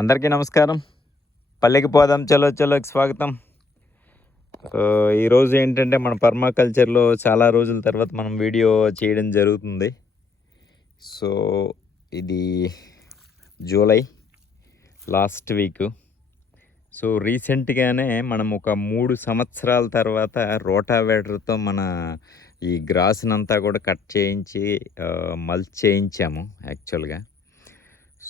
అందరికీ నమస్కారం. పల్లెకి పోదాం చలో చలోకి స్వాగతం. ఈరోజు ఏంటంటే మన పర్మాకల్చర్లో చాలా రోజుల తర్వాత మనం వీడియో చేయడం జరుగుతుంది. సో ఇది జూలై లాస్ట్ వీక్. సో రీసెంట్గానే మనం ఒక 3 సంవత్సరాల తర్వాత రోటావేటర్తో మన ఈ గ్రాస్నంతా కూడా కట్ చేయించి మల్చ్ చేయించాము యాక్చువల్గా.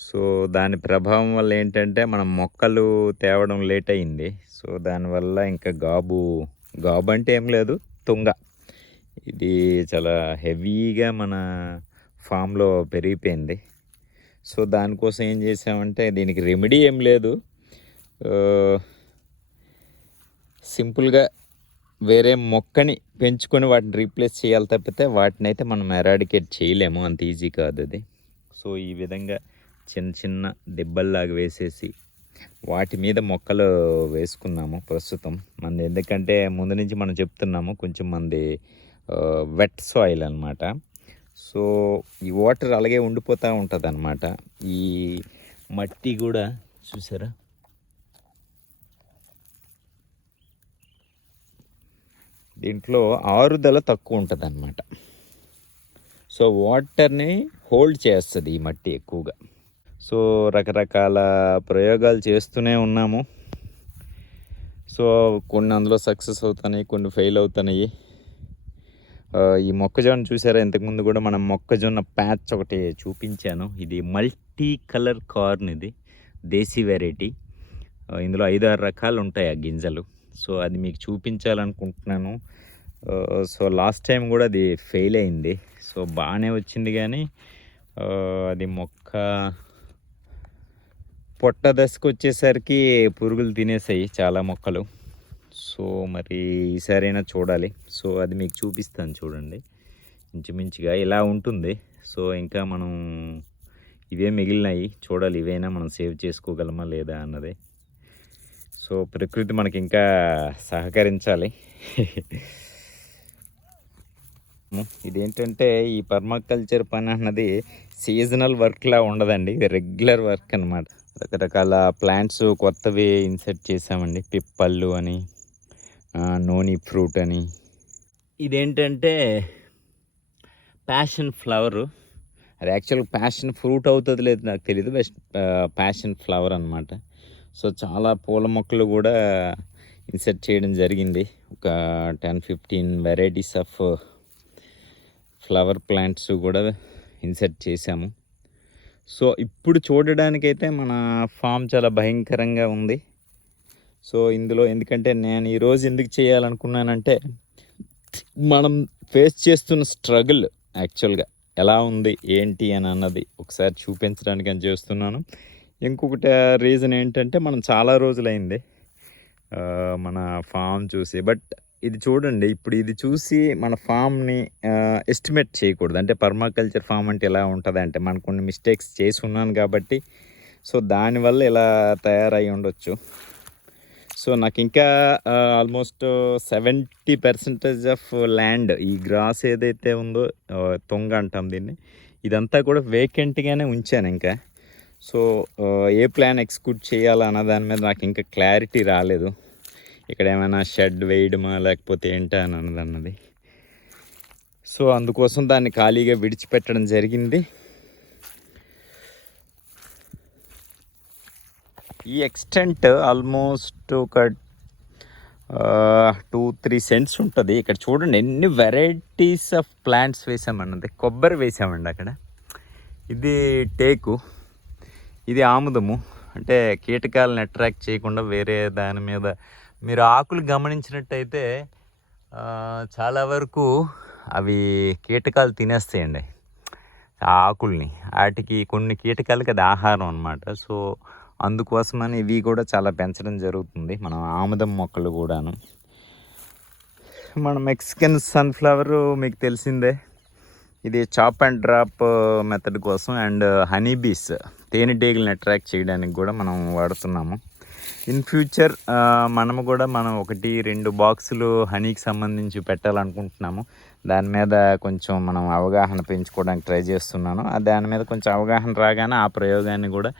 సో దాని ప్రభావం వల్ల ఏంటంటే మనం మొక్కలు తేవడం లేట్ అయింది. సో దానివల్ల ఇంకా గాబు అంటే ఏం లేదు, తుంగ ఇది చాలా హెవీగా మన ఫామ్లో పెరిగిపోయింది. సో దానికోసం ఏం చేసామంటే దీనికి రెమెడీ ఏం లేదు, సింపుల్గా వేరే మొక్కని పెంచుకొని వాటిని రీప్లేస్ చేయాలి తప్పితే వాటిని అయితే మనం ఎరాడికేట్ చేయలేము, అంత ఈజీ కాదు అది. సో ఈ విధంగా చిన్న చిన్న దెబ్బల్లాగా వేసేసి వాటి మీద మొక్కలు వేసుకున్నాము ప్రస్తుతం. మనది ఎందుకంటే ముందు నుంచి మనం చెప్తున్నాము, కొంచెం మంది వెట్ సాయిల్ అనమాట. సో ఈ వాటర్ అలాగే ఉండిపోతూ ఉంటుంది అనమాట. ఈ మట్టి కూడా చూసారా, దీంట్లో ఆరుదల తక్కువ ఉంటుంది అన్నమాట. సో వాటర్ని హోల్డ్ చేస్తుంది ఈ మట్టి ఎక్కువగా. సో రకరకాల ప్రయోగాలు చేస్తూనే ఉన్నాము. సో కొన్ని అందులో సక్సెస్ అవుతున్నాయి, కొన్ని ఫెయిల్ అవుతున్నాయి. ఈ మొక్కజొన్న చూసారా, ఇంతకుముందు కూడా మనం మొక్కజొన్న ప్యాచ్ ఒకటి చూపించాను. ఇది మల్టీ కలర్ కార్న్, ఇది దేశీ వెరైటీ. ఇందులో 5-6 రకాలు ఉంటాయి ఆ గింజలు. సో అది మీకు చూపించాలనుకుంటున్నాను. సో లాస్ట్ టైం కూడా అది ఫెయిల్ అయింది. సో బాగానే వచ్చింది కానీ అది మొక్క పొట్ట దశకు వచ్చేసరికి పురుగులు తినేసాయి చాలా మొక్కలు. సో మరి ఈసారైనా చూడాలి. సో అది మీకు చూపిస్తాను చూడండి, ఇంచుమించుగా ఇలా ఉంటుంది. సో ఇంకా మనం ఇవే మిగిలినాయి, చూడాలి ఇవైనా మనం సేవ్ చేసుకోగలమా లేదా అన్నది. సో ప్రకృతి మనకి ఇంకా సహకరించాలి. ఇదేంటంటే ఈ పర్మాకల్చర్ పని అన్నది సీజనల్ వర్క్లా ఉండదండి, ఇది రెగ్యులర్ వర్క్ అనమాట. రకరకాల ప్లాంట్స్ కొత్తవి ఇన్సర్ట్ చేసామండి. పిప్పళ్ళు అని, నోని ఫ్రూట్ అని. ఇదేంటంటే ప్యాషన్ ఫ్లవరు. అది యాక్చువల్గా ప్యాషన్ ఫ్రూట్ అవుతుంది లేదు నాకు తెలీదు, బెస్ట్ ప్యాషన్ ఫ్లవర్ అనమాట. సో చాలా పూల మొక్కలు కూడా ఇన్సర్ట్ చేయడం జరిగింది. ఒక 10-15 వెరైటీస్ ఆఫ్ ఫ్లవర్ ప్లాంట్స్ కూడా ఇన్సర్ట్ చేశాము. సో ఇప్పుడు చూడడానికైతే మన ఫామ్ చాలా భయంకరంగా ఉంది. సో ఇందులో ఎందుకంటే నేను ఈరోజు ఎందుకు చేయాలనుకున్నానంటే, మనం ఫేస్ చేస్తున్న స్ట్రగుల్ యాక్చువల్గా ఎలా ఉంది ఏంటి అని అన్నది ఒకసారి చూపించడానికి అని చేస్తున్నాను. ఇంకొకటి రీజన్ ఏంటంటే, మనం చాలా రోజులైంది మన ఫామ్ చూసి. బట్ ఇది చూడండి, ఇప్పుడు ఇది చూసి మన ఫామ్ని ఎస్టిమేట్ చేయకూడదు. అంటే పర్మాకల్చర్ ఫామ్ అంటే ఎలా ఉంటుంది అంటే, మనం కొన్ని మిస్టేక్స్ చేసి ఉన్నాను కాబట్టి సో దానివల్ల ఇలా తయారై ఉండొచ్చు. సో నాకు ఇంకా ఆల్మోస్ట్ 70% ఆఫ్ ల్యాండ్, ఈ గ్రాస్ ఏదైతే ఉందో తొంగ అంటాం దీన్ని, ఇదంతా కూడా వేకెంట్గానే ఉంచాను ఇంకా. సో ఏ ప్లాన్ ఎగ్జిక్యూట్ చేయాలా అన్న దాని మీద నాకు ఇంకా క్లారిటీ రాలేదు. ఇక్కడ ఏమైనా షెడ్ వేయడమా లేకపోతే ఏంటా అని అన్నది. సో అందుకోసం దాన్ని ఖాళీగా విడిచిపెట్టడం జరిగింది. ఈ ఎక్స్టెంట్ ఆల్మోస్ట్ ఒక 2-3 సెంట్స్ ఉంటుంది. ఇక్కడ చూడండి ఎన్ని వెరైటీస్ ఆఫ్ ప్లాంట్స్ వేసామన్నది. కొబ్బరి వేసామండి అక్కడ, ఇది టేకు, ఇది ఆముదము. అంటే కీటకాలను అట్రాక్ట్ చేయకుండా వేరే దాని మీద మీరు ఆకులు గమనించినట్టయితే చాలా వరకు అవి కీటకాలు తినేస్తాయండి ఆ ఆకుల్ని. వాటికి కొన్ని కీటకాలకి అది ఆహారం అన్నమాట. సో అందుకోసమని ఇవి కూడా చాలా పెంచడం జరుగుతుంది, మనం ఆముదం మొక్కలు కూడాను. మన మెక్సికన్ సన్ఫ్లవర్ మీకు తెలిసిందే, ఇది చాప్ అండ్ డ్రాప్ మెథడ్ కోసం అండ్ హనీబీస్ తేనెటీగలను అట్రాక్ట్ చేయడానికి కూడా మనం వాడుతున్నాము. ఇన్ ఫ్యూచర్ మనం 1-2 బాక్సులు హనీకి సంబంధించి పెట్టాలనుకుంటున్నాము. దాని మీద కొంచెం మనం అవగాహన పెంచుకోవడానికి ట్రై చేస్తున్నాను. దాని మీద కొంచెం అవగాహన రాగానే ఆ ప్రయోగాన్ని కూడా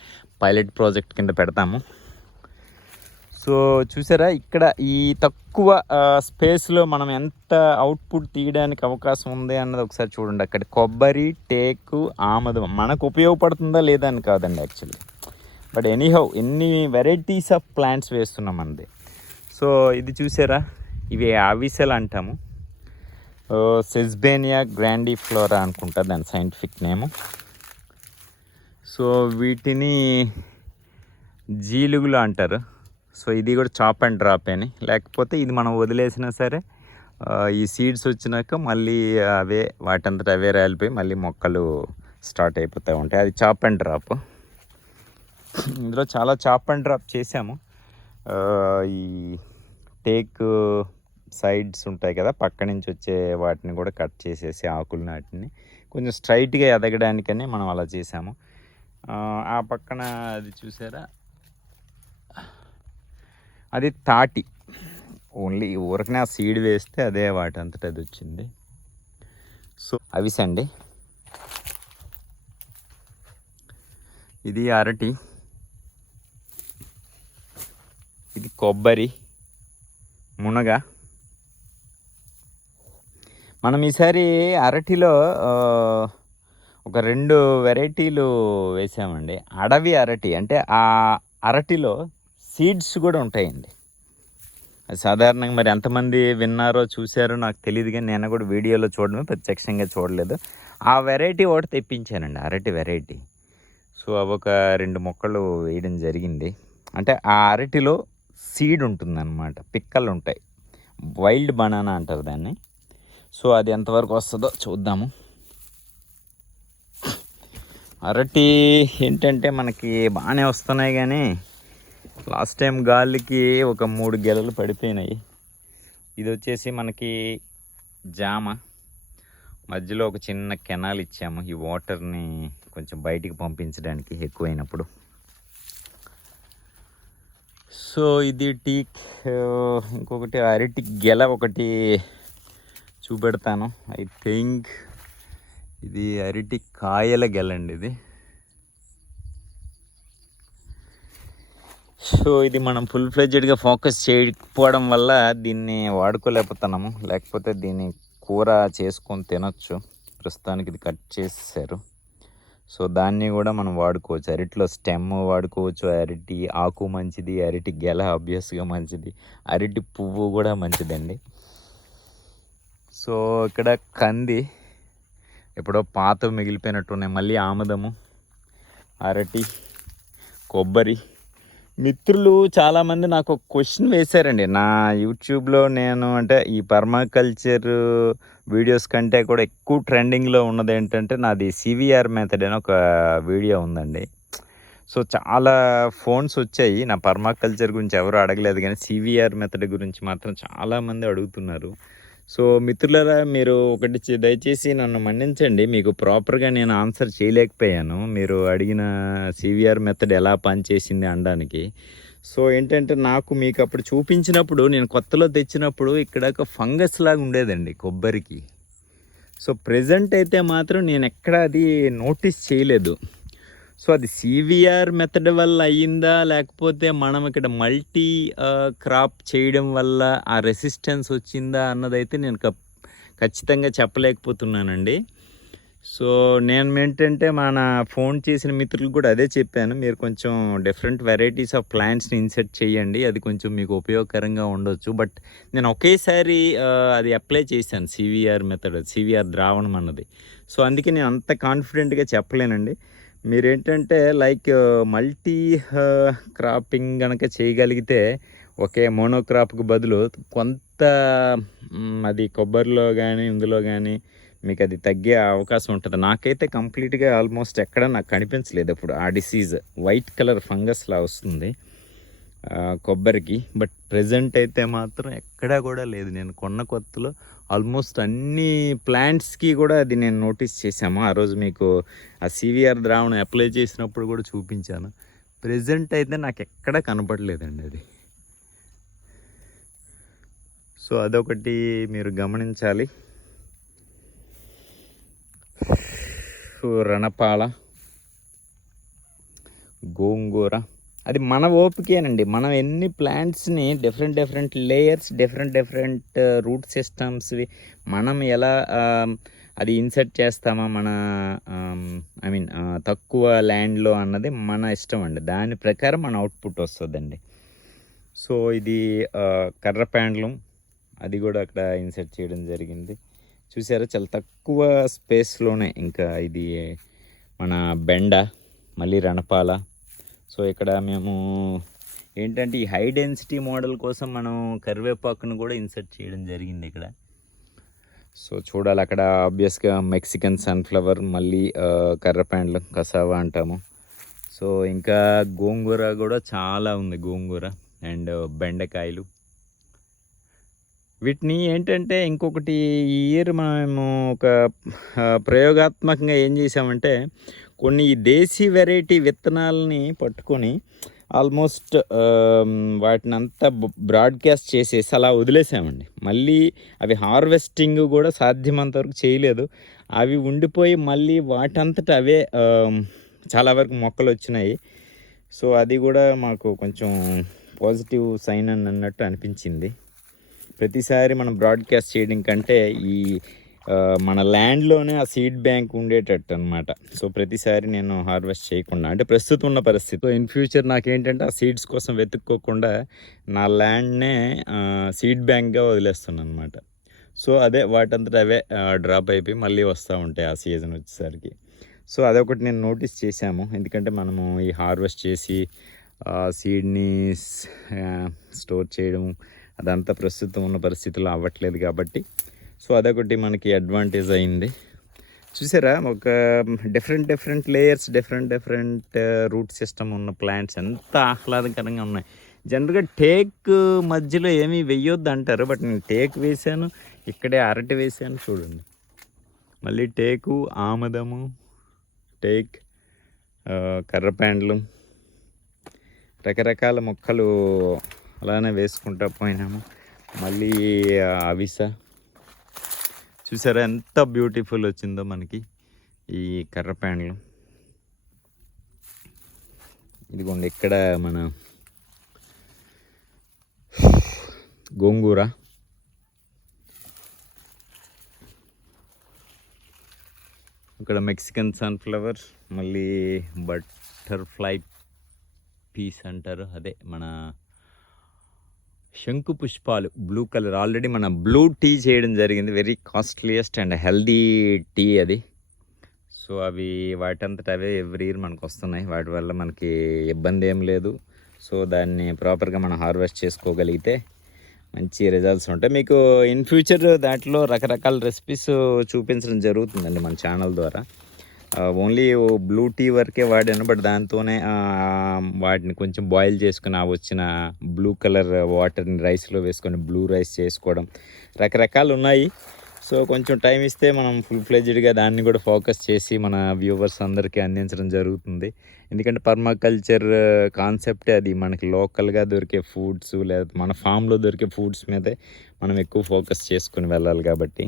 పైలట్ ప్రాజెక్ట్ కింద పెడతాము. సో చూసారా, ఇక్కడ ఈ తక్కువ స్పేస్లో మనం ఎంత అవుట్పుట్ తీయడానికి అవకాశం ఉంది అన్నది ఒకసారి చూడండి. అక్కడ కొబ్బరి, టేకు, ఆమదం మనకు ఉపయోగపడుతుందా లేదా అని కాదండి యాక్చువల్లీ, బట్ ఎనీహౌ ఎన్ని వెరైటీస్ ఆఫ్ ప్లాంట్స్ వేస్తున్నాం అంది. సో ఇది చూసారా, ఇవి అవిసెలు అంటాము, సెస్బేనియా గ్రాండిఫ్లోరా అనుకుంటా దాని సైంటిఫిక్ నేము. సో వీటిని జీలుగులు అంటారు. సో ఇది కూడా చాప్ అండ్ డ్రాప్ అని, లేకపోతే ఇది మనం వదిలేసినా సరే ఈ సీడ్స్ వచ్చినాక మళ్ళీ అవే వాటంతట అవే రాలిపోయి మళ్ళీ మొక్కలు స్టార్ట్ అయిపోతూ ఉంటాయి. అది చాప్ అండ్ డ్రాప్. ఇందులో చాలా చాప్ అండ్ డ్రాప్ చేసాము. ఈ టేక్ సైడ్స్ ఉంటాయి కదా, పక్క నుంచి వచ్చే వాటిని కూడా కట్ చేసేసి ఆకులు నాటిని కొంచెం స్ట్రైట్గా ఎదగడానికని మనం అలా చేసాము. ఆ పక్కన అది చూసారా, అది తాటి, ఓన్లీ ఊరకనే ఆ సీడ్ వేస్తే అదే వాటంతట అది వచ్చింది. సో అవిసండి, ఇది అరటి, ఇది కొబ్బరి, మునగ. మనం ఈసారి అరటిలో ఒక 2 వెరైటీలు వేసామండి. అడవి అరటి అంటే ఆ అరటిలో సీడ్స్ కూడా ఉంటాయండి. అది సాధారణంగా మరి ఎంతమంది విన్నారో చూసారో నాకు తెలియదు, కానీ నేను కూడా వీడియోలో చూడడమే, ప్రత్యక్షంగా చూడలేదు. ఆ వెరైటీ ఒకటి తెప్పించానండి, అరటి వెరైటీ. సో అవి ఒక 2 మొక్కలు వేయడం జరిగింది. అంటే ఆ అరటిలో సీడ్ ఉంటుందన్నమాట, పిక్కలు ఉంటాయి, వైల్డ్ బనానా అంటారు దాన్ని. సో అది ఎంతవరకు వస్తుందో చూద్దాము. అరటి ఏంటంటే మనకి బాగానే వస్తున్నాయి, కానీ లాస్ట్ టైం గాలికి ఒక 3 గెలలు పడిపోయినాయి. ఇది వచ్చేసి మనకి జామ, మధ్యలో ఒక చిన్న కెనాల్ ఇచ్చాము ఈ వాటర్ని కొంచెం బయటికి పంపించడానికి ఎక్కువైనప్పుడు. సో ఇది టీక్. ఇంకొకటి అరటి గెల ఒకటి చూపెడతాను. ఐ థింక్ ఇది అరటి కాయల గెలండి ఇది. సో ఇది మనం ఫుల్ ఫ్లెడ్జెడ్గా ఫోకస్ చేయకపోవడం వల్ల దీన్ని వాడుకోలేకపోతున్నాము, లేకపోతే దీన్ని కూర చేసుకొని తినొచ్చు. ప్రస్తుతానికి ఇది కట్ చేసేసారు. సో దాన్ని కూడా మనం వాడుకోవచ్చు. అరటిలో స్టెమ్ వాడుకోవచ్చు, అరటి ఆకు మంచిది, అరటి గెల ఆబ్వియస్గా మంచిది, అరటి పువ్వు కూడా మంచిదండి. సో ఇక్కడ కంది ఎప్పుడో పాత మిగిలిపోయినట్టున్నాయి. మళ్ళీ ఆముదము, అరటి, కొబ్బరి. మిత్రులు చాలామంది నాకు ఒక క్వశ్చన్ వేశారండి నా యూట్యూబ్లో. నేను అంటే ఈ పర్మాకల్చర్ వీడియోస్ కంటే కూడా ఎక్కువ ట్రెండింగ్లో ఉన్నది ఏంటంటే నాది సివిఆర్ మెథడ్ అని ఒక వీడియో ఉందండి. సో చాలా ఫోన్స్ వచ్చాయి, నా పర్మాకల్చర్ గురించి ఎవరు అడగలేదు, కానీ సివిఆర్ మెథడ్ గురించి మాత్రం చాలామంది అడుగుతున్నారు. సో మిత్రులారా, మీరు ఒకటి దయచేసి నన్ను మన్నించండి, మీకు ప్రాపర్గా నేను ఆన్సర్ చేయలేకపోయాను మీరు అడిగిన సివిఆర్ మెథడ్ ఎలా పనిచేసింది అనడానికి. సో ఏంటంటే నాకు మీకు అప్పుడు చూపించినప్పుడు, నేను కొత్తలో తెచ్చినప్పుడు ఇక్కడ ఒక ఫంగస్ లాగా ఉండేదండి కొబ్బరికి. సో ప్రెజెంట్ అయితే మాత్రం నేను ఎక్కడ అది నోటీస్ చేయలేదు. సో అది సివిఆర్ మెథడ్ వల్ల అయ్యిందా, లేకపోతే మనం ఇక్కడ మల్టీ క్రాప్ చేయడం వల్ల ఆ రెసిస్టెన్స్ వచ్చిందా అన్నదైతే నేను ఖచ్చితంగా చెప్పలేకపోతున్నానండి. సో నేను ఏంటంటే మన ఫోన్ చేసిన మిత్రులకు కూడా అదే చెప్పాను, మీరు కొంచెం డిఫరెంట్ వెరైటీస్ ఆఫ్ ప్లాంట్స్ని ఇన్సెర్ట్ చేయండి, అది కొంచెం మీకు ఉపయోగకరంగా ఉండొచ్చు. బట్ నేను ఒకేసారి అది అప్లై చేశాను సివిఆర్ మెథడ్, సివిఆర్ ద్రావణం అన్నది. సో అందుకే నేను అంత కాన్ఫిడెంట్గా చెప్పలేనండి. మీరేంటంటే లైక్ మల్టీ క్రాపింగ్ కనుక చేయగలిగితే, ఒకే మోనోక్రాప్కి బదులు కొంత అది కొబ్బరిలో కానీ ఇందులో కానీ మీకు అది తగ్గే అవకాశం ఉంటుంది. నాకైతే కంప్లీట్గా ఆల్మోస్ట్ ఎక్కడ నాకు కనిపించలేదు అప్పుడు ఆ డిసీజ్. వైట్ కలర్ ఫంగస్లా వస్తుంది కొబ్బరికి, బట్ ప్రజెంట్ అయితే మాత్రం ఎక్కడా కూడా లేదు. నేను కొన్న కొత్తలో ఆల్మోస్ట్ అన్ని ప్లాంట్స్కి కూడా అది నేను నోటీస్ చేశాము. ఆ రోజు మీకు ఆ సివిఆర్ ద్రావణం అప్లై చేసినప్పుడు కూడా చూపించాను. ప్రజెంట్ అయితే నాకు ఎక్కడా కనపడలేదండి అది. సో అదొకటి మీరు గమనించాలి. రణపాల, గోంగూర అది మన ఓపికేనండి. మనం ఎన్ని ప్లాంట్స్ని డిఫరెంట్ లేయర్స్ డిఫరెంట్ రూట్ సిస్టమ్స్వి మనం ఎలా అది ఇన్సర్ట్ చేస్తామా మన ఐ మీన్ తక్కువ ల్యాండ్లో అన్నది మన ఇష్టం అండి. దాని ప్రకారం మన అవుట్పుట్ వస్తుందండి. సో ఇది కర్ర ప్యాండ్లం అది కూడా అక్కడ ఇన్సర్ట్ చేయడం జరిగింది. చూసారా చాలా తక్కువ స్పేస్లోనే. ఇంకా ఇది మన బెండ, మళ్ళీ రణపాల. సో ఇక్కడ మేము ఏంటంటే ఈ హై డెన్సిటీ మోడల్ కోసం మనం కరివేపాకును కూడా ఇన్సర్ట్ చేయడం జరిగింది ఇక్కడ. సో చూడాలి అక్కడ ఆబ్వియస్గా మెక్సికన్ సన్ఫ్లవర్, మళ్ళీ కర్రపాండ్లు కసావా అంటాము. సో ఇంకా గోంగూర కూడా చాలా ఉంది, గోంగూర అండ్ బెండకాయలు. వీటిని ఏంటంటే ఇంకొకటి ఈ ఇయర్ మేము ఒక ప్రయోగాత్మకంగా ఏం చేసామంటే కొన్ని దేశీ వెరైటీ విత్తనాలని పట్టుకొని ఆల్మోస్ట్ వాటిని అంతా బ్రాడ్కాస్ట్ చేసేసి అలా వదిలేసామండి. మళ్ళీ అవి హార్వెస్టింగ్ కూడా సాధ్యమంత వరకు చేయలేదు. అవి ఉండిపోయి మళ్ళీ వాటంతట అవే చాలా వరకు మొక్కలు వచ్చినాయి. సో అది కూడా మాకు కొంచెం పాజిటివ్ సైన్ అన్నట్టు అనిపించింది. ప్రతిసారి మనం బ్రాడ్కాస్ట్ చేయడం కంటే ఈ మన ల్యాండ్లోనే ఆ సీడ్ బ్యాంక్ ఉండేటట్టు అనమాట. సో ప్రతిసారి నేను హార్వెస్ట్ చేయకుండా, అంటే ప్రస్తుతం ఉన్న పరిస్థితి ఇన్ ఫ్యూచర్ నాకేంటంటే ఆ సీడ్స్ కోసం వెతుక్కోకుండా నా ల్యాండ్నే సీడ్ బ్యాంక్గా వదిలేస్తున్నాను అనమాట. సో అదే వాటంతట అవే డ్రాప్ అయిపోయి మళ్ళీ వస్తూ ఉంటాయి ఆ సీజన్ వచ్చేసరికి. సో అదొకటి నేను నోటీస్ చేశాము. ఎందుకంటే మనము ఈ హార్వెస్ట్ చేసి సీడ్ని స్టోర్ చేయడం అదంతా ప్రస్తుతం ఉన్న పరిస్థితుల్లో అవ్వట్లేదు కాబట్టి సో అదొకటి మనకి అడ్వాంటేజ్ అయింది. చూసారా ఒక different layers different root system ఉన్న ప్లాంట్స్ ఎంత ఆహ్లాదకరంగా ఉన్నాయి. జనరల్గా టేక్ మధ్యలో ఏమీ వెయ్యొద్దు అంటారు, బట్ నేను టేక్ వేసాను, ఇక్కడే అరటి వేసాను చూడండి. మళ్ళీ టేకు, ఆమదము, టేక్, కర్రపాండ్లు, రకరకాల మొక్కలు అలానే వేసుకుంటా పోయినాము. మళ్ళీ అవిస చూసారా ఎంత బ్యూటిఫుల్ వచ్చిందో మనకి ఈ కర్రపాండ్లు. ఇదిగోండి ఇక్కడ మన గోంగూర, ఇక్కడ మెక్సికన్ సన్ఫ్లవర్, మళ్ళీ బటర్ఫ్లై పీస్ అంటారు, అదే మన శంకు పుష్పాలు, బ్లూ కలర్. ఆల్రెడీ మన బ్లూ టీ చేయడం జరిగింది, very costliest and healthy tea అది. సో అవి వాటంతట అవే ఎవ్రీ ఇయర్ మనకు వస్తున్నాయి, వాటి వల్ల మనకి ఇబ్బంది ఏం లేదు. సో దాన్ని ప్రాపర్గా మనం హార్వెస్ట్ చేసుకోగలిగితే మంచి రిజల్ట్స్ ఉంటాయి. మీకు ఇన్ ఫ్యూచర్ దాంట్లో రకరకాల రెసిపీస్ చూపించడం జరుగుతుందండి మన ఛానల్ ద్వారా. ఓన్లీ బ్లూ టీ వరకే వాడాను, బట్ దాంతోనే వాటిని కొంచెం బాయిల్ చేసుకుని ఆ వచ్చిన బ్లూ కలర్ వాటర్ని రైస్లో వేసుకొని బ్లూ రైస్ చేసుకోవడం, రకరకాలు ఉన్నాయి. సో కొంచెం టైం ఇస్తే మనం ఫుల్ ఫ్లెడ్జ్డ్గా దాన్ని కూడా ఫోకస్ చేసి మన వ్యూవర్స్ అందరికీ అందించడం జరుగుతుంది. ఎందుకంటే పర్మాకల్చర్ కాన్సెప్టే అది, మనకి లోకల్గా దొరికే ఫుడ్స్ లేదా మన ఫామ్లో దొరికే ఫుడ్స్ మీదే మనం ఎక్కువ ఫోకస్ చేసుకుని వెళ్ళాలి కాబట్టి.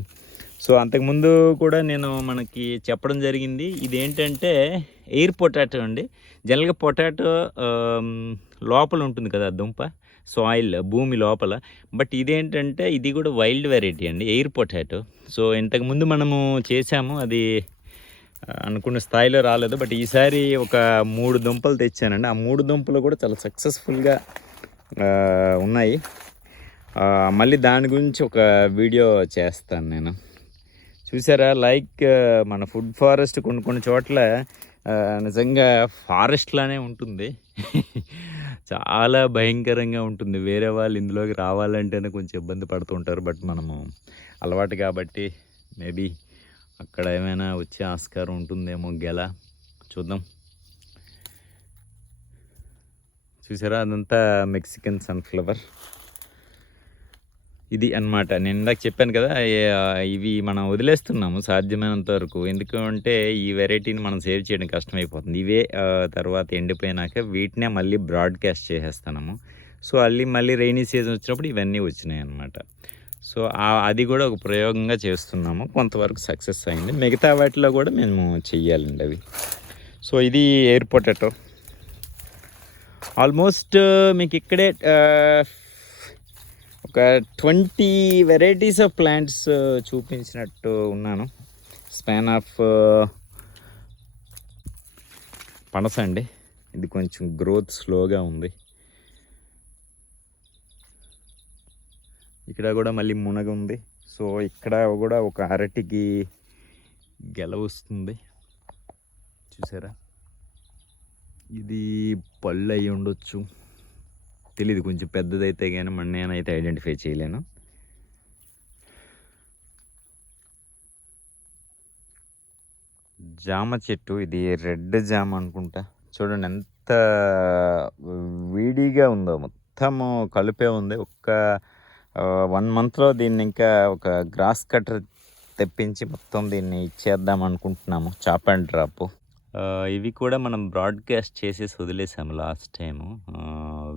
సో అంతకుముందు కూడా నేను మనకి చెప్పడం జరిగింది, ఇదేంటంటే ఎయిర్ పొటాటో అండి. జనరల్గా పొటాటో లోపల ఉంటుంది కదా దుంప, సాయిల్ భూమి లోపల, బట్ ఇదేంటంటే ఇది కూడా వైల్డ్ వెరైటీ అండి, ఎయిర్ పొటాటో. సో ఇంతకుముందు మనము చేసాము, అది అనుకున్న స్థాయిలో రాలేదు, బట్ ఈసారి ఒక 3 దుంపలు తెచ్చానండి. ఆ 3 దుంపలు కూడా చాలా సక్సెస్ఫుల్గా ఉన్నాయి. మళ్ళీ దాని గురించి ఒక వీడియో చేస్తాను నేను. చూసారా లైక్ మన ఫుడ్ ఫారెస్ట్ కొన్ని చోట్ల నిజంగా ఫారెస్ట్లానే ఉంటుంది. చాలా భయంకరంగా ఉంటుంది. వేరే వాళ్ళు ఇందులోకి రావాలంటేనే కొంచెం ఇబ్బంది పడుతూ ఉంటారు, బట్ మనము అలవాటు కాబట్టి మేబీ అక్కడ ఏమైనా వచ్చే ఆస్కారం ఉంటుందేమో. చూద్దాం. చూసారా అదంతా మెక్సికన్ సన్ఫ్లవర్. ఇది అన్నమాట. నేను ఇందాక చెప్పాను కదా, ఇవి మనం వదిలేస్తున్నాము సాధ్యమైనంత వరకు. ఎందుకంటే ఈ వెరైటీని మనం సేవ్ చేయడం కష్టమైపోతుంది. ఇవే తర్వాత ఎండిపోయినాక వీటినే మళ్ళీ బ్రాడ్కాస్ట్ చేసేస్తున్నాము. సో మళ్ళీ రైనీ సీజన్ వచ్చినప్పుడు ఇవన్నీ వచ్చినాయి అన్నమాట. సో అది కూడా ఒక ప్రయోగంగా చేస్తున్నాము, కొంతవరకు సక్సెస్ అయింది. మిగతా వాటిలో కూడా మేము చెయ్యాలండి అవి. సో ఇది ఎయిర్ పొటాటో. ఆల్మోస్ట్ మీకు ఇక్కడే ఒక 20 వెరైటీస్ ఆఫ్ ప్లాంట్స్ చూపించినట్టు ఉన్నాను. స్పాన్ ఆఫ్ పనస అండి, ఇది కొంచెం గ్రోత్ స్లోగా ఉంది. ఇక్కడ కూడా మళ్ళీ మునగ ఉంది. సో ఇక్కడ కూడా ఒక అరటికి గెల వస్తుంది, చూసారా? ఇది పళ్ళు అయి ఉండొచ్చు, తెలీదు. కొంచెం పెద్దదైతే కానీ నేనైతే ఐడెంటిఫై చేయలేను. జామ చెట్టు, ఇది రెడ్ జామ అనుకుంటా. చూడండి ఎంత వేడిగా ఉందో, మొత్తము కలిపే ఉంది. ఒక్క 1 మంత్లో దీన్ని ఇంకా ఒక గ్రాస్ కటర్ తెప్పించి మొత్తం దీన్ని ఇచ్చేద్దాం అనుకుంటున్నాము, చాప్ అండ్ డ్రాప్. ఇవి కూడా మనం బ్రాడ్కాస్ట్ చేసేసి వదిలేసాము లాస్ట్ టైము.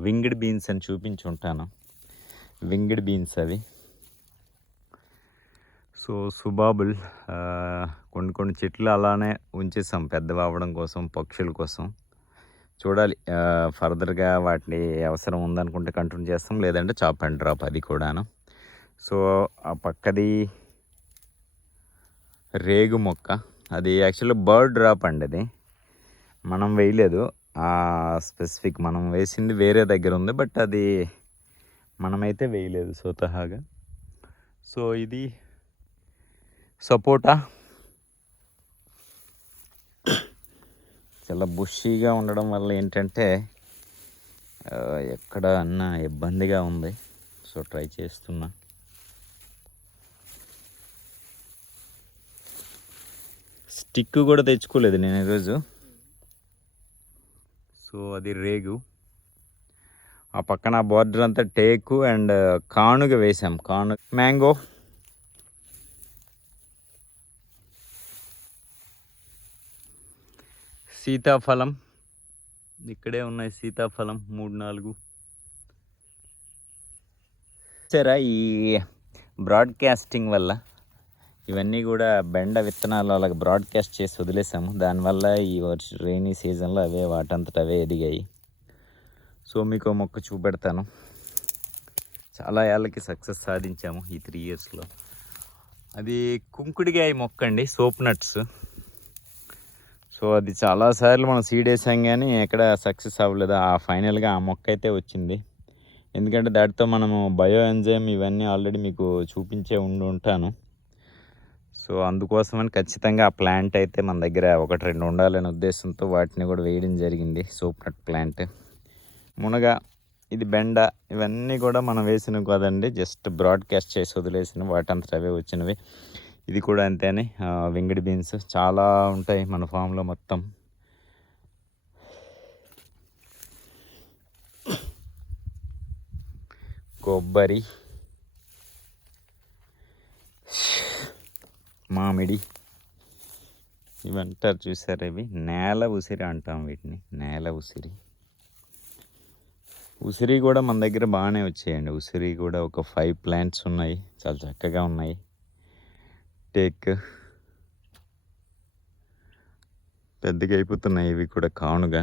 వింగ్డ్ బీన్స్ అని చూపించి ఉంటాను, వింగ్డ్ బీన్స్ అవి. సో సుబాబుల్ కొన్ని చెట్లు అలానే ఉంచేసాం పెద్దవి అవ్వడం కోసం, పక్షుల కోసం. చూడాలి ఫర్దర్గా వాటిని అవసరం ఉందనుకుంటే కంటిన్యూ చేస్తాం, లేదంటే చాప్ అండ్ డ్రాప్ అది కూడాను. సో ఆ పక్కది రేగు మొక్క, అది యాక్చువల్లీ బర్డ్ డ్రాప్ అండి. అది మనం వేయలేదు, స్పెసిఫిక్ మనం వేసింది వేరే దగ్గర ఉంది, బట్ అది మనమైతే వేయలేదు స్వతహాగా. సో ఇది సపోటా, చాలా బుషీగా ఉండడం వల్ల ఏంటంటే ఎక్కడ అన్న ఇబ్బందిగా ఉంది. సో ట్రై చేస్తున్నా. స్టిక్ కూడా తెచ్చుకోలేదు నేను ఈరోజు. సో అది రేగు. ఆ పక్కన బార్డర్ అంతా టేకు అండ్ కానుగ వేసాం, మ్యాంగో. సీతాఫలం, ఇక్కడే ఉన్నాయి సీతాఫలం 3-4. సరే, ఈ బ్రాడ్కాస్టింగ్ వల్ల ఇవన్నీ కూడా బెండ విత్తనాలు అలాగ బ్రాడ్కాస్ట్ చేసి వదిలేసాము. దానివల్ల ఈ రెయినీ సీజన్లో అవే వాటంతట అవే ఎదిగాయి. సో మీకు మొక్క చూపెడతాను. చాలా ఏళ్ళకి సక్సెస్ సాధించాము ఈ 3 ఇయర్స్లో. అది కుంకుడికాయ మొక్క అండి, సోప్ నట్స్. సో అది చాలాసార్లు మనం సీడ్ వేసాం కానీ ఎక్కడ సక్సెస్ అవ్వలేదు. ఫైనల్గా ఆ మొక్క అయితే వచ్చింది. ఎందుకంటే దాటితో మనము బయో ఎంజైమ్ ఇవన్నీ ఆల్రెడీ మీకు చూపించే ఉంటాను. సో అందుకోసమని ఖచ్చితంగా ఆ ప్లాంట్ అయితే మన దగ్గర 1-2 ఉండాలనే ఉద్దేశంతో వాటిని కూడా వేయడం జరిగింది. సోప్ నట్ ప్లాంట్, మునగ, ఇది బెండ, ఇవన్నీ కూడా మనం వేసినవి కదండి, జస్ట్ బ్రాడ్కాస్ట్ చేసి వదిలేసినవి, వాటంతట అవే వచ్చినవి. ఇది కూడా అంతేనే, వింగ్డ్ బీన్స్ చాలా ఉంటాయి మన ఫామ్లో మొత్తం. కొబ్బరి, మామిడి, ఇవంటారు చూసారు, ఇవి నేల ఉసిరి అంటాం వీటిని, నేల ఉసిరి. ఉసిరి కూడా మన దగ్గర బాగానే వచ్చాయండి. ఉసిరి కూడా ఒక 5 ప్లాంట్స్ ఉన్నాయి, చాలా చక్కగా ఉన్నాయి. టేక్ పెద్దగా అయిపోతున్నాయి, ఇవి కూడా కానుగా.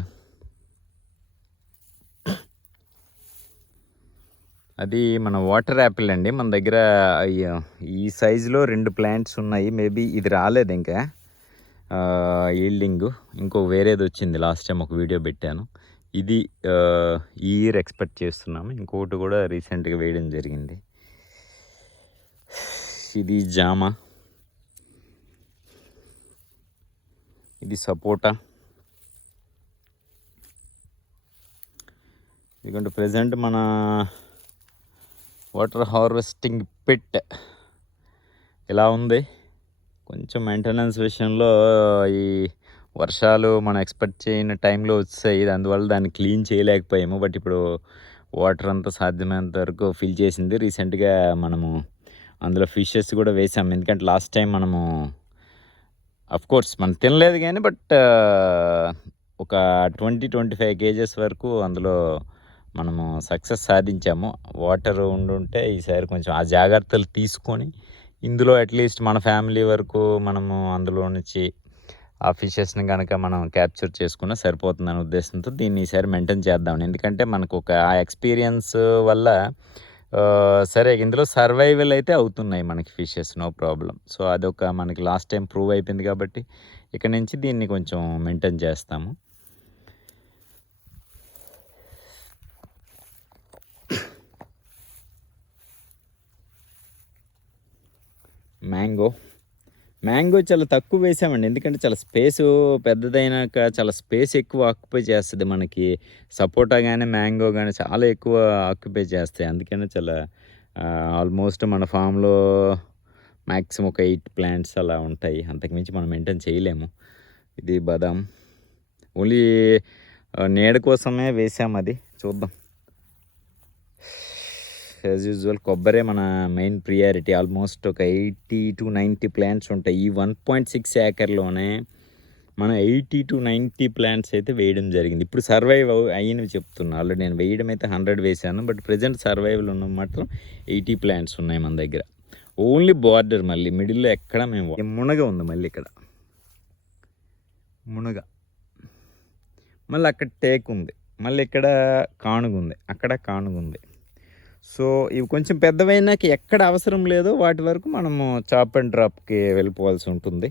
అది మన వాటర్ యాపిల్ అండి. మన దగ్గర ఈ సైజులో 2 ప్లాంట్స్ ఉన్నాయి. మేబీ ఇది రాలేదు ఇంకా ఈల్డింగ్, ఇంకో వేరేది వచ్చింది. లాస్ట్ టైం ఒక వీడియో పెట్టాను. ఇది ఈ ఇయర్ ఎక్స్పెక్ట్ చేస్తున్నాము. ఇంకొకటి కూడా రీసెంట్గా వేయడం జరిగింది. ఇది జామ, ఇది సపోటా. ఎందుకంటే ప్రజెంట్ మన వాటర్ హార్వెస్టింగ్ పిట్ ఇలా ఉంది. కొంచెం మెయింటెనెన్స్ విషయంలో ఈ వర్షాలు మనం ఎక్స్పెక్ట్ చేయని టైంలో వచ్చాయి, అందువల్ల దాన్ని క్లీన్ చేయలేకపోయాము. బట్ ఇప్పుడు వాటర్ అంతా సాధ్యమైనంత వరకు ఫిల్ చేసింది. రీసెంట్గా మనము అందులో ఫిషెస్ కూడా వేసాము. ఎందుకంటే లాస్ట్ టైం మనము కోర్స్ మనం తినలేదు కానీ, బట్ ఒక 20-25 కేజెస్ వరకు అందులో మనము సక్సెస్ సాధించాము. వాటర్ ఉండుంటే ఈసారి కొంచెం ఆ జాగ్రత్తలు తీసుకొని ఇందులో అట్లీస్ట్ మన ఫ్యామిలీ వరకు మనము అందులో నుంచి ఆ ఫిషెస్ని కనుక మనం క్యాప్చర్ చేసుకున్నా సరిపోతుందనే ఉద్దేశంతో దీన్ని ఈసారి మెయింటైన్ చేద్దాం. ఎందుకంటే మనకు ఒక ఆ ఎక్స్పీరియన్స్ వల్ల సరే ఇందులో సర్వైవల్ అయితే అవుతున్నాయి మనకి ఫిషెస్, నో ప్రాబ్లం. సో అదొక మనకి లాస్ట్ టైం ప్రూవ్ అయిపోయింది కాబట్టి ఇక నుంచి దీన్ని కొంచెం మెయింటైన్ చేస్తాము. మ్యాంగో చాలా తక్కువ వేసామండి, ఎందుకంటే చాలా స్పేసు పెద్దదైనాక చాలా స్పేస్ ఎక్కువ ఆక్యుపై చేస్తుంది మనకి. సపోటా కానీ మ్యాంగో కానీ చాలా ఎక్కువ ఆక్యుపై చేస్తాయి. అందుకనే చాలా ఆల్మోస్ట్ మన ఫామ్లో మ్యాక్సిమం ఒక 8 ప్లాంట్స్ అలా ఉంటాయి. అంతకుమించి మనం మెయింటైన్ చేయలేము. ఇది బాదాం ఓన్లీ నీడ కోసమే వేసాం, అది చూద్దాం. యాజ్ యూజువల్ కొబ్బరే మన మెయిన్ ప్రియారిటీ. ఆల్మోస్ట్ ఒక 80 to 90 ప్లాంట్స్ ఉంటాయి. ఈ 1.6 ఏకర్లోనే మనం 80 to 90 ప్లాంట్స్ అయితే వేయడం జరిగింది. ఇప్పుడు సర్వైవ్ అయినవి చెప్తున్నా. ఆల్రెడీ నేను వేయడం అయితే 100 వేసాను, బట్ ప్రజెంట్ సర్వైవల్ ఉన్న మాత్రం 80 ప్లాంట్స్ ఉన్నాయి మన దగ్గర. ఓన్లీ బార్డర్, మళ్ళీ మిడిల్లో ఎక్కడ మేము మునగ ఉంది, మళ్ళీ ఇక్కడ మునగ, మళ్ళీ అక్కడ టేక్ ఉంది, మళ్ళీ ఇక్కడ కానుగుంది, అక్కడ కానుగుంది. సో ఇవి కొంచెం పెద్దవైనాక ఎక్కడ అవసరం లేదో వాటి వరకు మనము చాప్ అండ్ డ్రాప్కి వెళ్ళిపోవాల్సి ఉంటుంది.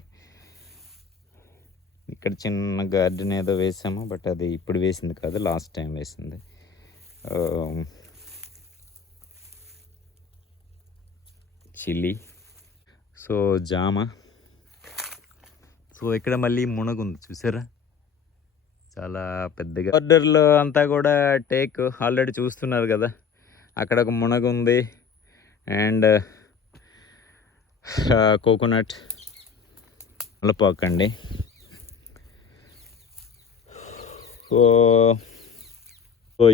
ఇక్కడ చిన్న గార్డెన్ ఏదో వేసాము, బట్ అది ఇప్పుడు వేసింది కాదు, లాస్ట్ టైం వేసింది. చిల్లీ, సో జామ, సో ఇక్కడ మళ్ళీ మునగుంది చూసారా, చాలా పెద్దగా. ఆర్డర్లో అంతా కూడా టేక్ ఆల్రెడీ చూస్తున్నారు కదా. అక్కడ ఒక మునగ ఉంది అండ్ కోకోనట్, ములపాకండి. సో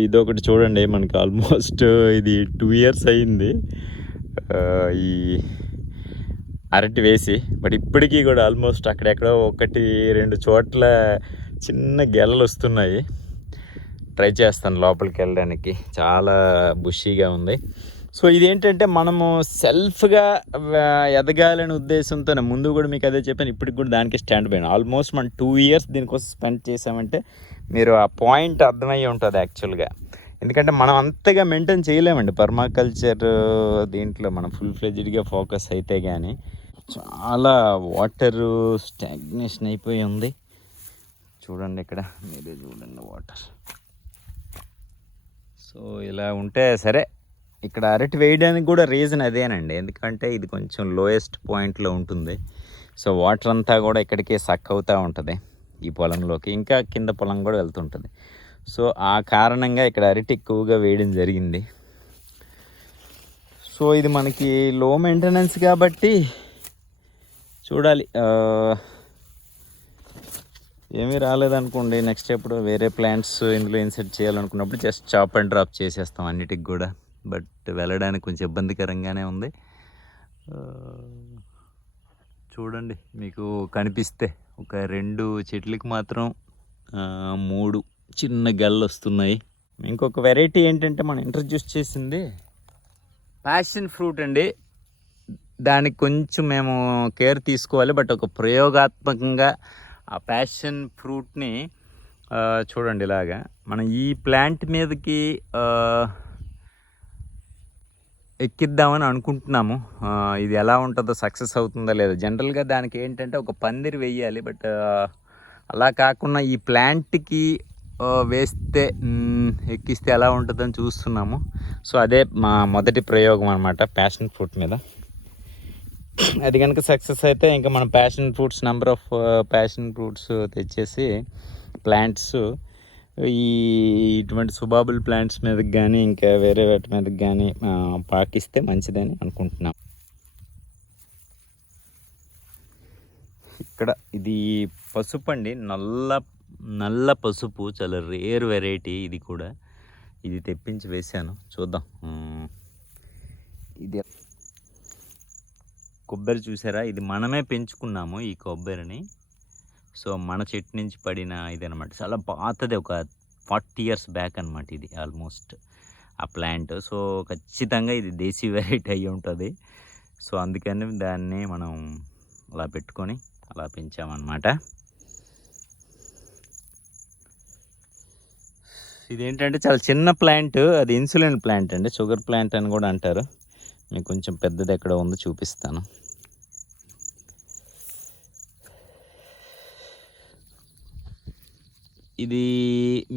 ఇదొకటి చూడండి, మనకి ఆల్మోస్ట్ ఇది 2 years అయింది ఈ అరటి వేసి, బట్ ఇప్పటికీ కూడా ఆల్మోస్ట్ అక్కడెక్కడో 1-2 చోట్ల చిన్న గెలలు వస్తున్నాయి. ట్రై చేస్తాను లోపలికి వెళ్ళడానికి, చాలా బుషీగా ఉంది. సో ఇదేంటంటే మనము సెల్ఫ్గా ఎదగాలనే ఉద్దేశంతోనే ముందు కూడా మీకు అదే చెప్పాను, ఇప్పటికి కూడా దానికి స్టాండ్ పోయాను. ఆల్మోస్ట్ మనం 2 years దీనికోసం స్పెండ్ చేసామంటే మీరు ఆ పాయింట్ అర్థమయ్యి ఉంటుంది యాక్చువల్గా. ఎందుకంటే మనం అంతగా మెయింటైన్ చేయలేమండి పర్మాకల్చర్ దీంట్లో, మనం ఫుల్ ఫ్లెడ్జ్డ్గా ఫోకస్ అయితే కానీ. చాలా వాటరు స్టాగ్నేషన్ అయిపోయి ఉంది చూడండి, ఇక్కడ మీరే చూడండి వాటర్. సో ఇలా ఉంటే సరే. ఇక్కడ అరటి వేయడానికి కూడా రీజన్ అదేనండి, ఎందుకంటే ఇది కొంచెం లోయెస్ట్ పాయింట్లో ఉంటుంది. సో వాటర్ అంతా కూడా ఇక్కడికే సక్ అవుతూ ఉంటుంది ఈ పొలంలోకి, ఇంకా కింద పొలం కూడా వెళ్తుంటుంది. సో ఆ కారణంగా ఇక్కడ అరటి ఎక్కువగా వేయడం జరిగింది. సో ఇది మనకి లో మెయింటెనెన్స్ కాబట్టి చూడాలి. ఏమీ రాలేదనుకోండి, నెక్స్ట్ ఎప్పుడు వేరే ప్లాంట్స్ ఇందులో ఇన్సెట్ చేయాలనుకున్నప్పుడు జస్ట్ చాప్ అండ్ డ్రాప్ చేసేస్తాం అన్నిటికి కూడా. బట్ వెళ్ళడానికి కొంచెం ఇబ్బందికరంగానే ఉంది. చూడండి మీకు కనిపిస్తే ఒక 2 చెట్లకి మాత్రం 3 చిన్న గెలలు వస్తున్నాయి. ఇంకొక వెరైటీ ఏంటంటే మనం ఇంట్రడ్యూస్ చేసింది ప్యాషన్ ఫ్రూట్ అండి. దానికి కొంచెం మేము కేర్ తీసుకోవాలి, బట్ ఒక ప్రయోగాత్మకంగా ఆ ప్యాషన్ ఫ్రూట్ని చూడండి ఇలాగా మనం ఈ ప్లాంట్ మీదకి ఎక్కిద్దామని అనుకుంటున్నాము. ఇది ఎలా ఉంటుందో, సక్సెస్ అవుతుందో లేదో. జనరల్గా దానికి ఏంటంటే ఒక పందిరి వేయాలి, బట్ అలా కాకుండా ఈ ప్లాంట్కి వేస్తే ఎక్కిస్తే ఎలా ఉంటుందని చూస్తున్నాము. సో అదే మా మొదటి ప్రయోగం అనమాట ప్యాషన్ ఫ్రూట్ మీద. అది కనుక సక్సెస్ అయితే ఇంకా మనం passion fruits, number of passion fruits తెచ్చేసి ప్లాంట్స్ ఇటువంటి సుబాబుల్ ప్లాంట్స్ మీదకి కానీ ఇంకా వేరే వాటి మీదకి కానీ పాకిస్తే మంచిదని అనుకుంటున్నాం. ఇక్కడ ఇది పసుపు అండి, నల్ల పసుపు, చాలా రేర్ వెరైటీ ఇది కూడా. ఇది తెప్పించి వేసాను, చూద్దాం. ఇది కొబ్బరి చూసారా, ఇది మనమే పెంచుకున్నాము ఈ కొబ్బరిని. సో మన చెట్టు నుంచి పడిన ఇది అనమాట, చాలా పాతది, ఒక 40 years బ్యాక్ అనమాట ఇది ఆల్మోస్ట్ ఆ ప్లాంట్. సో ఖచ్చితంగా ఇది దేశీ వెరైటీ అయ్యి ఉంటుంది. సో అందుకని దాన్ని మనం అలా పెట్టుకొని అలా పెంచామన్నమాట. ఇదేంటంటే చాలా చిన్న ప్లాంట్, అది ఇన్సులిన్ ప్లాంట్ అండి, షుగర్ ప్లాంట్ అని కూడా అంటారు. మీకు కొంచెం పెద్దది ఎక్కడ ఉందో చూపిస్తాను. ఇది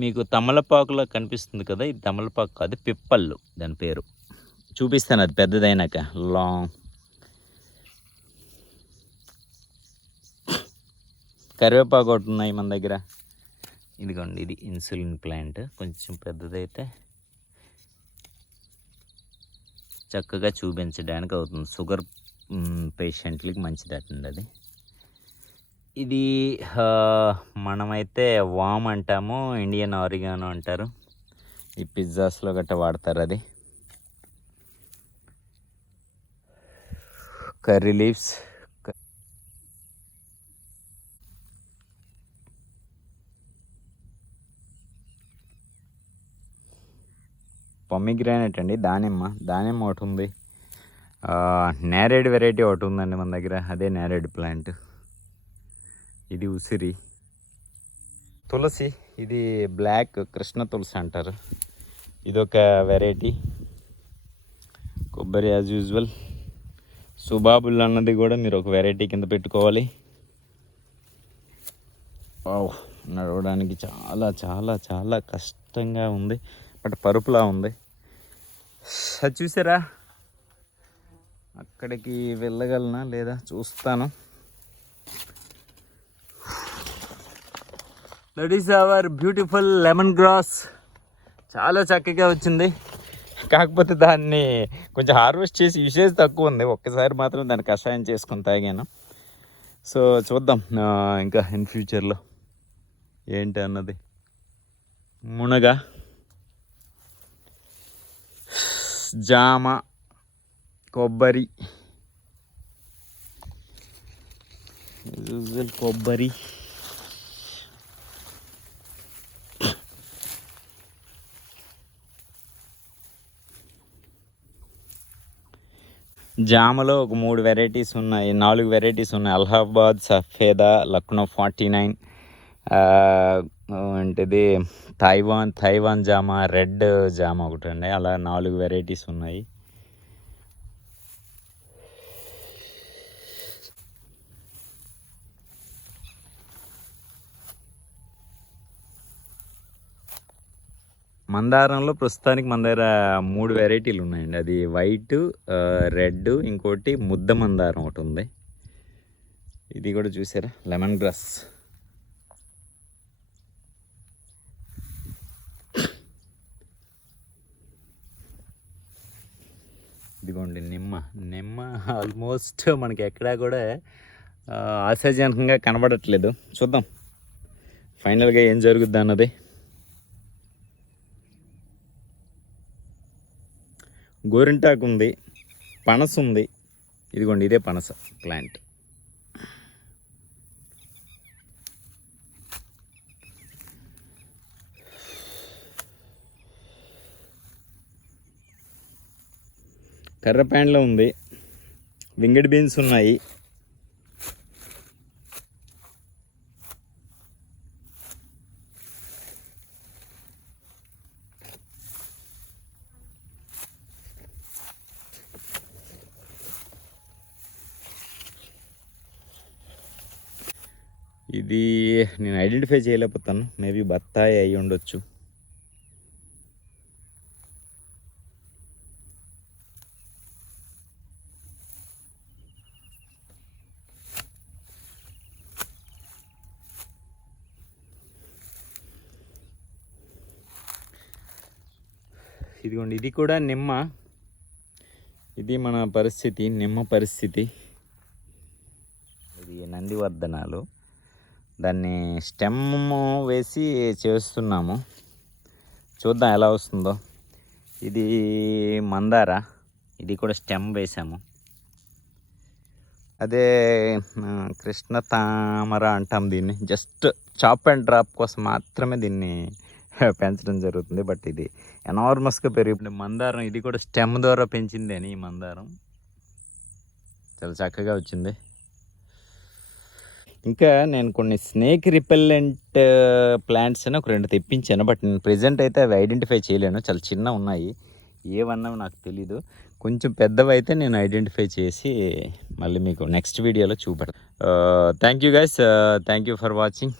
మీకు తమలపాకులో కనిపిస్తుంది కదా, ఇది తమలపాకు కాదు, పిప్పళ్ళు దాని పేరు. చూపిస్తాను అది పెద్దదైనాక. లాంగ్ కరివేపాకు ఒకటి ఉన్నాయి మన దగ్గర. ఇదిగోండి, ఇది ఇన్సులిన్ ప్లాంట్, కొంచెం పెద్దదైతే చక్కగా చూపించడానికి అవుతుంది. షుగర్ పేషెంట్లకి మంచిదటండి అది. ఇది మనమైతే వామ్ అంటాము, ఇండియన్ ఆరిగానో అంటారు. ఈ పిజ్జాస్లో గట్రా వాడతారు అది. కర్రీ లీవ్స్, పొమిగ్రానైట్ అండి, దానిమ్మ ఒకటి ఉంది. నేరేడ్ వెరైటీ ఒకటి ఉందండి మన దగ్గర, అదే నేరేడ్ ప్లాంట్. ఇది ఉసిరి. తులసి, ఇది బ్లాక్ కృష్ణ తులసి అంటారు, ఇదొక వెరైటీ. కొబ్బరి యాజ్ యూజువల్. సుబాబుల్ అన్నది కూడా మీరు ఒక వెరైటీ కింద పెట్టుకోవాలి. నడవడానికి చాలా చాలా చాలా కష్టంగా ఉంది, బట్ పరుపులా ఉంది. అది చూసారా, అక్కడికి వెళ్ళగలనా లేదా చూస్తాను. That is our beautiful lemon grass. చాలా చక్కగా వచ్చింది, కాకపోతే దాన్ని కొంచెం హార్వెస్ట్ చేసి యూసేజ్ తక్కువ ఉంది. ఒక్కసారి మాత్రం దాన్ని కషాయం చేసుకొని తాగాను. సో చూద్దాం ఇంకా ఇన్ ఫ్యూచర్లో ఏంటి అన్నది. మునగ, జామ, కొబ్బరి, కొబ్బరి, జామలో ఒక 3 వెరైటీస్ ఉన్నాయి, 4 వెరైటీస్ ఉన్నాయి. అలహాబాద్, సఫేదా, లక్నో 49, ఏంటిది తైవాన్ జామ, రెడ్ జామ ఒకటి అండి. అలా 4 వెరైటీస్ ఉన్నాయి. మందారంలో ప్రస్తుతానికి మన దగ్గర 3 వెరైటీలు ఉన్నాయండి. అది వైట్, రెడ్, ఇంకోటి ముద్ద మందారం ఒకటి ఉంది. ఇది కూడా చూసారా, లెమన్ గ్రాస్. ఇదిగోండి నిమ్మ ఆల్మోస్ట్ మనకి ఎక్కడా కూడా ఆశాజనకంగా కనబడట్లేదు. చూద్దాం ఫైనల్గా ఏం జరుగుద్ది అన్నది. గోరింటాకు ఉంది, పనస ఉంది. ఇదిగోండి, ఇదే పనస ప్లాంట్. కర్రపాండ్లో ఉంది, వింగడ్ బీన్స్ ఉన్నాయి. ఇది నేను ఐడెంటిఫై చేయలేకపోతాను, మేబీ బత్తాయి అయి ఉండొచ్చు. ఇదిగోండి, ఇది కూడా నిమ్మ. ఇది మన పరిస్థితి, నిమ్మ పరిస్థితి. ఇది నందివర్ధనాలు, దాన్ని స్టెమ్ వేసి చేస్తున్నాము, చూద్దాం ఎలా వస్తుందో. ఇది మందార, ఇది కూడా స్టెమ్ వేసాము. అదే కృష్ణ తామర అంటాం దీన్ని. జస్ట్ చాప్ అండ్ డ్రాప్ కోసం మాత్రమే దీన్ని పెంచడం జరుగుతుంది. బట్ ఇది ఎనార్మస్గా పెరిగి మందారం, ఇది కూడా స్టెమ్ ద్వారా పెంచింది అని. ఈ మందారం చాలా చక్కగా వచ్చింది. ఇంకా నేను కొన్ని స్నేక్ రిపెల్లెంట్ ప్లాంట్స్ అని ఒక 2 తెప్పించాను. బట్ నేను ప్రెజెంట్ అయితే అవి ఐడెంటిఫై చేయలేను. చాలా చిన్న ఉన్నాయి. ఏవన్నా నాకు తెలీదు. కొంచెం పెద్దవైతే నేను ఐడెంటిఫై చేసి మళ్ళీ మీకు నెక్స్ట్ వీడియోలో చూపెడతాను. Thank you guys. Thank you for watching.